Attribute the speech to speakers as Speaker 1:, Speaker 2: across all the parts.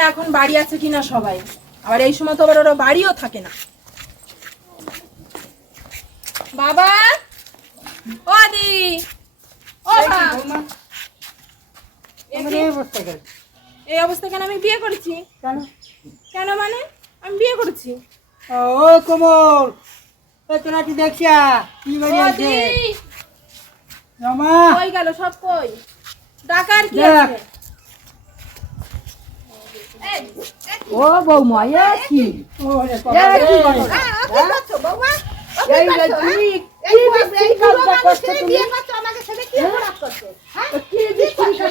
Speaker 1: যে এখন বাড়ি আছে কিনা সবাই? আবার এই সময় তো আবার ওরা বাড়িও থাকে না। বাবা! ও দি ও এই অবস্থা কেন? আমি বিয়ে করেছি? কেন? কেন মানে? আমি বিয়ে করেছি।
Speaker 2: ও কোমল! এ তোরা কি দেখছিয়া কি বাড়ি আছে? রমা!
Speaker 1: কই গেল সব কই? ডাকার কি। আছে?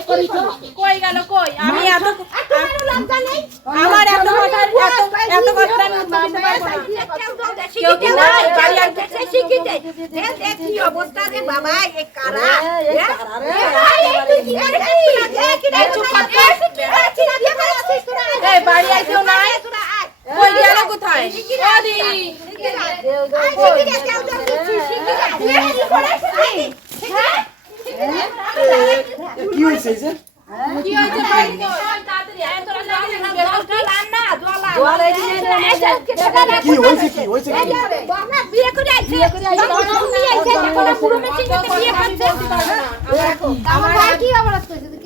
Speaker 3: করিছো?
Speaker 1: কই গেল কই? আমি এত আমার এত কথা এত কথা আমি উত্তর দিতে পারব না। কেউ কি নাই বাড়ি আসবে এই বাড়ি আইতেও নাই? কই গেল কোথায়? ও
Speaker 2: কি হইছে যে?
Speaker 1: কি হয়েছে বাড়ি তাড়াতাড়ি আয় তোরা তাড়াতাড়ি বের কর
Speaker 2: কি হইছে কি হইছে কি
Speaker 1: আমার আধার কার্ড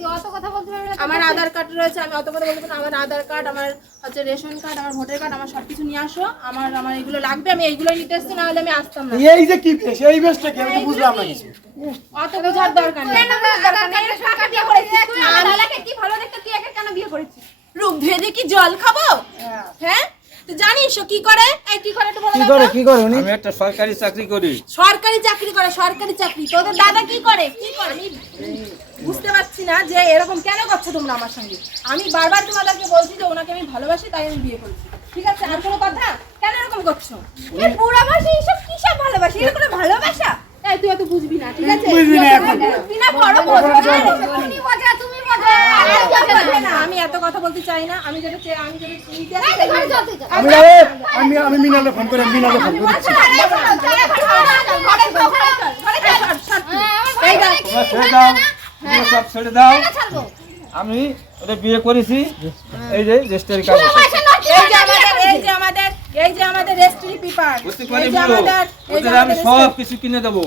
Speaker 1: রয়েছে আমি অত কথা বলতে না। আমার আধার কার্ড আমার হচ্ছে রেশন কার্ড আমার ভোটার কার্ড আমার সব কিছু নিয়ে আসো। আমার আমার এগুলো লাগবে আমি এইগুলো নিতে আসছি না হলে আমি আসতাম না।
Speaker 2: এই যে কি বেশ এই বেশটা কি? আমি তো বুঝলাম না কিছু।
Speaker 1: অত বোঝার দরকার নেই। তুই? আমার কি ভালো দেখতে তুই একা কেন বিয়ে করেছিস? রূপ ধুয়ে দিয়ে কি জল খাব? হ্যাঁ? তুই জানিস কি করে? এই কি করে
Speaker 2: কি করে কি করে উনি?
Speaker 4: আমি একটা সরকারি চাকরি করি।
Speaker 1: সরকারি চাকরি করে সরকারি চাকরি। তোদের দাদা কি করে? কি করে? আমি বুঝতে পারছি না যে এরকম কেন করছ তোমরা আমার সঙ্গে। আমি বারবার তোমাদেরকে বলছি যে ওনাকে আমি ভালোবাসি তাই আমি বিয়ে করেছি। ঠিক আছে আর কোনো কথা? কেন এরকম করছ? এই তুই এত বুঝবি না ঠিক আছে?
Speaker 2: বুঝবি না এখন।
Speaker 1: বুঝবি না বড় বোঝা না আমি এত কথা বলতে চাই না। আমি যেটা আমি যেটা
Speaker 2: আমি আমি আমি মিনালে ফোন করে মিনালে ফোন করে দিচ্ছি।
Speaker 1: এই দেখ,
Speaker 4: তোমরা ছেড়ে দাও। তোমরা সব ছেড়ে দাও। আমি ওটা বিয়ে করেছি। এই যে রেজিস্ট্রি কাগজ
Speaker 1: এই যে আমাদের এই যে আমাদের এই যে আমাদের রেজিস্ট্রি পেপার।
Speaker 4: বুঝতে পারি
Speaker 1: এই যে আমাদের
Speaker 4: ওদের আমি সব কিছু কিনে দেবো।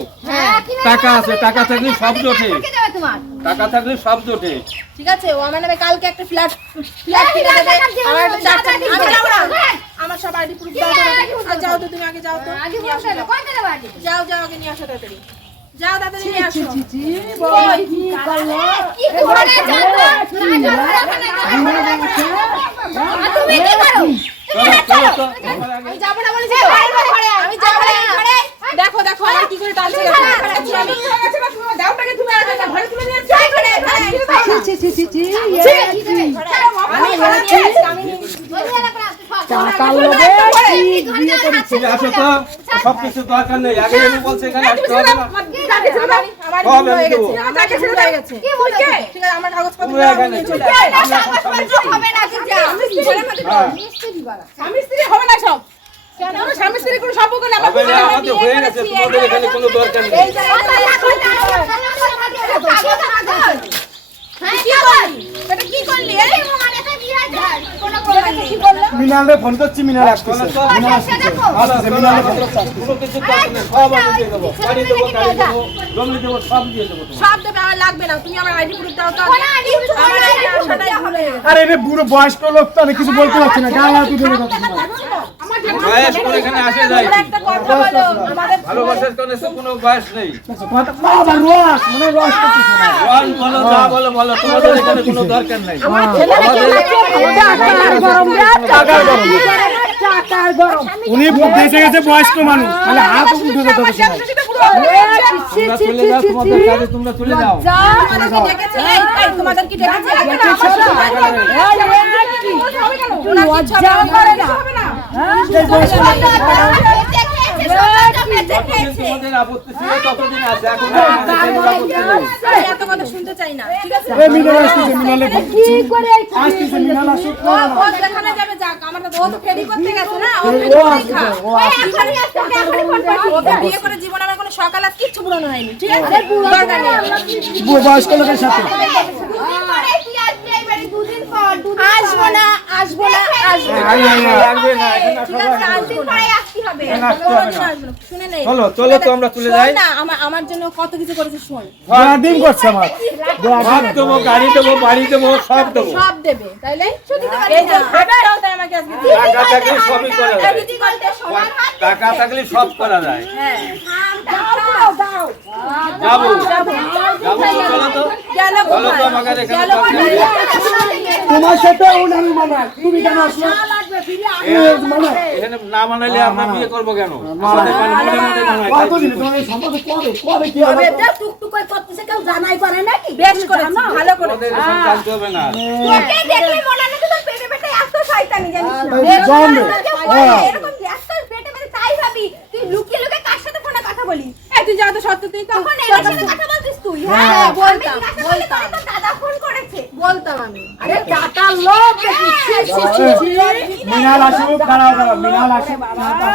Speaker 4: টাকা আছে টাকা থাকলে সব জোটে টাকা থাকলে সব জোটে
Speaker 1: ঠিক আছে ও আমার নামে কালকে একটা ফ্ল্যাট ফ্ল্যাট কিনে দেবে আমার একটা চার চাকা আমি যাব না আমার সব আইডি প্রুফ দাও আর যাও তো তুমি আগে যাও তো আগে নিয়ে আসো যাও। যাও যাও আগে নিয়ে আসো তাড়াতাড়ি যাও তাড়াতাড়ি নিয়ে আসো
Speaker 3: ছি, বৌমা কি করল?
Speaker 4: চলো চলো তো
Speaker 1: আমি যাব না বলেছি। আমি যাব না দেখো দেখো আমার কি করে টানছে দেখো আমি দাওটাকে তুমি আগে না ঘরে তুলে নিয়ে যাই করে
Speaker 3: ছি, ছি, ছি, ছি, ছি, এ কি?
Speaker 1: আমি ঘরে নিয়ে আসছি, আমি
Speaker 3: টাকার লোভে কি বিয়ে করেছে?
Speaker 4: ঠিক তো সব কিছু দরকার নেই আগে আমি বলছি এখানে আসতে হবে না
Speaker 1: হয়ে
Speaker 4: আমি আসো।
Speaker 1: আসি।
Speaker 4: স্ত্রী
Speaker 1: হবে না সব কেন স্বামী স্ত্রী কোনো সম্পর্ক না
Speaker 4: হবে আমাদের হয়ে গেছে, তোমাদের এখানে কোনো দরকার নেই।
Speaker 2: মিনালে ফোন করছি মিনাল আসতেছে। মিনাল আসতেছে।
Speaker 4: ভালো
Speaker 2: মিনালে ফোন
Speaker 4: কোনো কিছু সব আমি দিয়ে দেবো। বাড়ি দেবো, গাড়ি দেবো, জমি দেবো, সব দিয়ে দেবো
Speaker 1: সব দেবে আমার লাগবে না। তুমি আমার আইডি প্রুফ দাও তো। আগে। আমার এখানে আসাটাই ভুল হয়ে গেছে।
Speaker 2: আরে রে বুড়ো বয়স্ক লোক তো কিছু বলতে পারছি না। গায়ে হাত ধরে কথা
Speaker 4: বয়স করে এখানে আসে যায়
Speaker 1: তোমরা একটা কথা বলো। আমাদের
Speaker 4: ভালোবাসার কোনো কোনো বয়স নেই।
Speaker 2: কথা বাবা রস মানে রস
Speaker 4: বলো যা বলো। বলো তোমাদের এখানে কোনো দরকার নেই।
Speaker 2: উনি গেছে বয়স্ক মানুষ মানে হাত উঠে যেতে না
Speaker 4: তোমরা চলে যাও। তোমাদের
Speaker 1: কি ডেকেছে? তোমাদের
Speaker 4: আপত্তি ছিল ততদিন আছে এখন আর আমাদের কোনো আপত্তি নেই
Speaker 1: আমি এত কথা শুনতে চাই না ঠিক আছে
Speaker 2: এই মিনাল আসতেছে মিনালে
Speaker 3: কি করে এই
Speaker 2: মিনাল আসুক
Speaker 1: ও ও যেখানে যাবে যাক আমার তো ও ফেরি করতে গেছে না ও ফেরি
Speaker 2: ও
Speaker 1: করেই
Speaker 2: আসতেছে
Speaker 1: খা।
Speaker 2: ও আসতেছে
Speaker 1: ওকে বিয়ে করে জীবনে আমার কোনো সকাল আজ কিচ্ছু পূরণ হয়নি ঠিক আছে দরকার নেই
Speaker 2: বয়স্ক লোকের সাথে
Speaker 1: আসব না আসব না আসব না। ঠিক আছে।
Speaker 3: আসতে হবে।
Speaker 4: আসতে হবে না।
Speaker 1: শুনে নে।
Speaker 4: চলো, চলো তো আমরা তুলে যাই।
Speaker 1: না, আমার আমার জন্য কত কিছু করেছে শোন।
Speaker 2: ডিম করছে আমার।
Speaker 4: সব দেবো গাড়ি দেবো বাড়ি দেবো সব দেবো।
Speaker 1: সব দেবে তাইলে?
Speaker 3: শুধু তো
Speaker 1: এই যে হাতটাও তাই আমাকে আজকে দিয়ে
Speaker 4: টাকা থাকলে সবই করা যায়। টাকা থাকলে সব করা যায়।
Speaker 1: হ্যাঁ।
Speaker 3: দাও দাও
Speaker 4: যাব।
Speaker 1: যাব
Speaker 4: যাব। চলো তো। চলো তো আমাকে এখানে
Speaker 2: তোমার সাথে আমি মানাই তুমি কেন আসলে? মানাই
Speaker 4: এখানে না মানাইলে আমরা বিয়ে করব কেন? আমাদের মানে মনে মনে মানায় তাই
Speaker 2: কতদিন তোমার সম্পর্ক কবে কবে কি হবে?
Speaker 3: এটা টুকটুক করে করতেছে কেউ জানাই করে নাকি
Speaker 1: বেশ করেছি ভালো করে
Speaker 4: জানতে হবে না।
Speaker 3: তোকে দেখলে মনে হয় না তোর পেটে পেটে এত শয়তানি জানিস না?
Speaker 2: জন্মে
Speaker 3: এরকম এত পেটে পেটে তাই ভাবি তুই লুকিয়ে লুকিয়ে কার সাথে ফোনে কথা বলিস
Speaker 1: এই তুই যা তো সত্য তুই
Speaker 3: তখন এর সাথে কথা বলতিস তুই হ্যাঁ
Speaker 1: হ্যাঁ,
Speaker 3: আমি
Speaker 1: বলতাম,
Speaker 3: জিজ্ঞাসা করলে তোর তো দাদা ফোন করেছে
Speaker 1: বলতাম আমি।
Speaker 3: আরে টাকার লোভ দেখি ছি, ছি, ছি, ছি।
Speaker 2: মিনাল আসুক দাঁড়াও দাঁড়াও মিনাল আসুক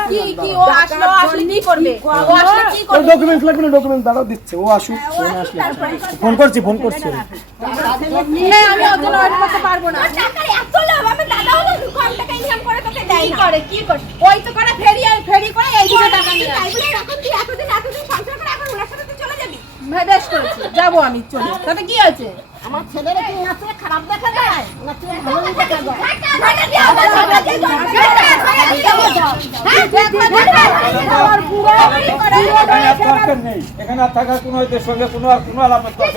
Speaker 1: কি কি ও আসলো আসলে কি করবে? ও আসলে কি করবে?
Speaker 2: ডকুমেন্টস লাগবে না ডকুমেন্ট দাঁড়াও দিচ্ছে ও আসুক ফোন আসলে। ফোন করছি ফোন করছি।
Speaker 1: হ্যাঁ আমি ওর জন্য ওয়েট করতে পারব না।
Speaker 3: টাকার এত লোভ আমি দাদাও তো কম টাকা ইনকাম করে তোকে দেয়
Speaker 1: কি করে কি করে? ওই তো করে ফেরি আর ফেরি করে এই দিকে টাকা নিয়ে
Speaker 3: তাই বলে এখন তুই এতদিন এতদিন সংসার করে এখন ওনার সাথে চলে যাবি?
Speaker 1: ভাই বেশ করেছি। যাব আমি চলে। তাতে কি হয়েছে?
Speaker 3: আমার ছেলের কি নাচে? খারাপ দেখা যায়? নাচে ভালো দেখা যায়?
Speaker 4: এখানে আর থাকার কোনো এদের সঙ্গে কোনো আর কোনো।
Speaker 1: এই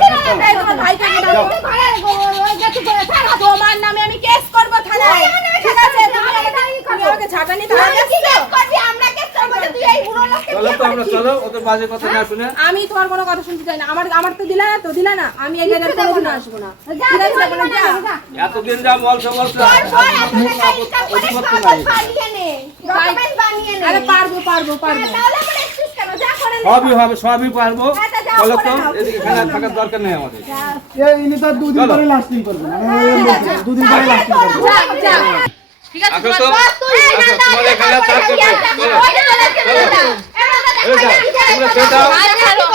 Speaker 1: তোমার নামে আমি কেস করব থানায়। ঠিক আছে তুমি আমাকে- ঝাঁটানি থানায়
Speaker 4: চলো তো আমরা চলো ওদের বাজে কথা না শুনে।
Speaker 1: আমি তোমার কোনো কথা শুনতে চাই না। আমার আমার তো দিলা না তো দিলা না। আমি এই জায়গায় কোনোদিন আসব না। ঠিক আছে বলে যা
Speaker 4: এতদিন যা বলছো বলছো
Speaker 1: আরে পারব পারব পারব।
Speaker 4: সবই হবে সবই পারব। তো এদিকে থাকার দরকার নেই আমাদের।
Speaker 2: ইনি তো দুদিন পরে লাস্টিং করবেন মানে দুদিন পরে লাস্টিং করবেন
Speaker 1: যা যা। ঠিক আছে
Speaker 4: তোমার এখানে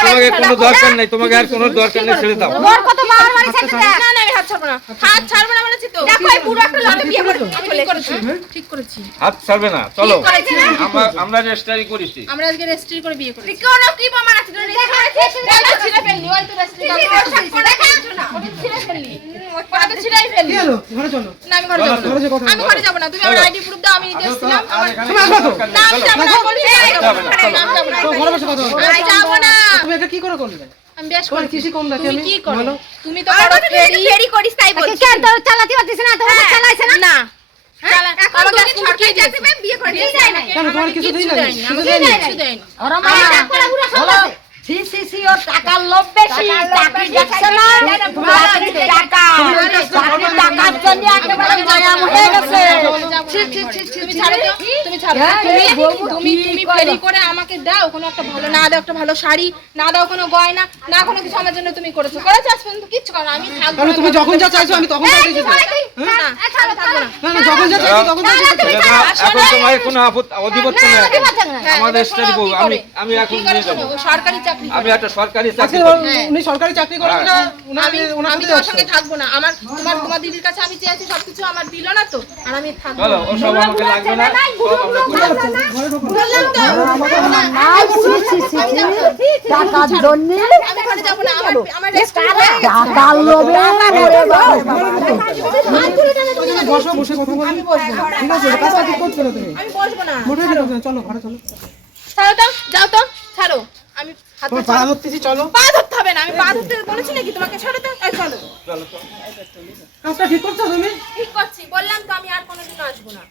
Speaker 4: তোমাকে কোনো দরকার নেই তোমাকে আর কোনো দরকার নেই ছেড়ে দাও
Speaker 1: না না আমি হাত ছাড়বো না। হাত ছাড়বো না বলেছি তো।
Speaker 3: দেখো এই বুড়ো একটা লোকে বিয়ে করে
Speaker 1: আমি করেছি। ঠিক করেছি।
Speaker 4: হাত ছাড়বে না চলো। আমরা আমরা রেজিস্ট্রি করেছি।
Speaker 1: আমরা আজকে রেজিস্ট্রি করে বিয়ে করেছি।
Speaker 3: কোন কি প্রমাণ আছে? তোর
Speaker 1: এই তো ছিঁড়ে ফেললি ওই তো রেজিস্ট্রি ছিঁড়ে ফেললি ওটা ছিঁড়েই ফেললি। না আমি ঘরে যাব না। আমি ঘরে যাব না। তুমি আমার আইডি প্রুফ দাও আমি নিতে এসেছিলাম। আমার না আমি
Speaker 4: চলো।
Speaker 1: যাব না। বলি
Speaker 4: না,
Speaker 1: আমি যাব না।
Speaker 5: ঘরে বসে কথা বলো।
Speaker 1: আমি যাব না।
Speaker 5: তুমি এটা কি করে করলে?
Speaker 1: আমি বেশ করেছি।
Speaker 5: কিসে কম রাখি
Speaker 1: তুমি
Speaker 5: আমি?
Speaker 1: কি করো? তুমি তো বড় ফেরি।
Speaker 3: ফেরি করিস তাই বলছিস কেন তো চালাতে পারতিস না? তোর চালাইছ না?
Speaker 1: না।
Speaker 3: পেয়ে বিয়ে করে দিয়ে যায় না।
Speaker 5: কেন তোমার কিছু দিই না কিছু দেয়নি।
Speaker 1: কিচ্ছু দেয়নি।
Speaker 3: সি সি সি ওর টাকার লোভ বেশি চাকরি দেখছে না? চাকরি টাকা চাকরি টাকার জন্য একেবারে মায়াম হয়ে গেছে। ছি, ছি, ছি, ছি,
Speaker 1: তুমি ছাড়ো তো তুমি ছাড়ো। তুমি তুমি
Speaker 3: কি
Speaker 1: তুমি
Speaker 3: করো?
Speaker 1: ফেরি করে? আমাকে দাও কোনো একটা ভালো না দাও একটা ভালো শাড়ি না দাও কোনো গয়না না কোনো কিছু আমার জন্য তুমি করেছ। করেছ আজ পর্যন্ত কিচ্ছু করো আমি থাকব না,
Speaker 5: তুমি যখন যা চাইছো আমি তখন তাই দিয়েছি।
Speaker 1: না, আমি থাকব না।
Speaker 5: না না যখন যা চাইছো তখন তাই দিয়েছি
Speaker 4: এখন তোমার কোনো আপত- অধিপত্য নেই। আমাদের স্টাডি আমি আমি এখন নিয়ে যাব।
Speaker 1: সরকারি চাকরি
Speaker 4: আমি একটা সরকারি চাকরি করি।
Speaker 5: উনি সরকারি চাকরি করেন না উনার
Speaker 1: আমি আমি তোমার সঙ্গে থাকব না। আমার তোমার তোমার দিদির কাছে আমি চেয়েছি সবকিছু আমার দিল না তো আর আমি থাকব
Speaker 4: চলো
Speaker 1: না।
Speaker 4: ও সব আমাকে লাগবে না।
Speaker 1: বললাম তো।
Speaker 3: টাকার জন্য
Speaker 1: আমি ঘরে যাব না আমার আমার হয়ে গেছে।
Speaker 3: টাকার লোভে ওরে বাবা।
Speaker 5: বসো বসে কথা বলো ঠিক আছে ঠিক করছ না তুমি।
Speaker 1: আমি বসবো না।
Speaker 5: মোটে না, চলো ঘরে চলো।
Speaker 1: ছাড়ো তো যাও তো ছাড়ো। আমি
Speaker 5: তোমার পা ধরতেছি চলো।
Speaker 1: পা ধরতে হবে না আমি পা ধরতে বলেছি নাকি তোমাকে? ছাড়ো তো এই চলো।
Speaker 5: কাজটা ঠিক করছ তুমি?
Speaker 1: ঠিক করছি বললাম তো আমি আর কোনোদিন আসব না।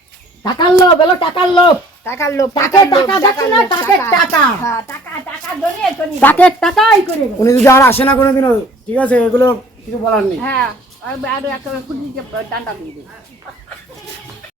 Speaker 3: টাকার লোভ এলো টাকার লোভ। টাকার লোভ টাকার টাকা দেখছ না টাকার টাকা। টাকা। টাকা জন্য টাকার টাকাই করে
Speaker 2: উনি যদি আর আসে না কোনোদিনও ঠিক আছে এগুলো কিছু বলার নেই।
Speaker 3: হ্যাঁ আর আরও একটা খুঁটিকে ডান্ডা দিয়ে দিই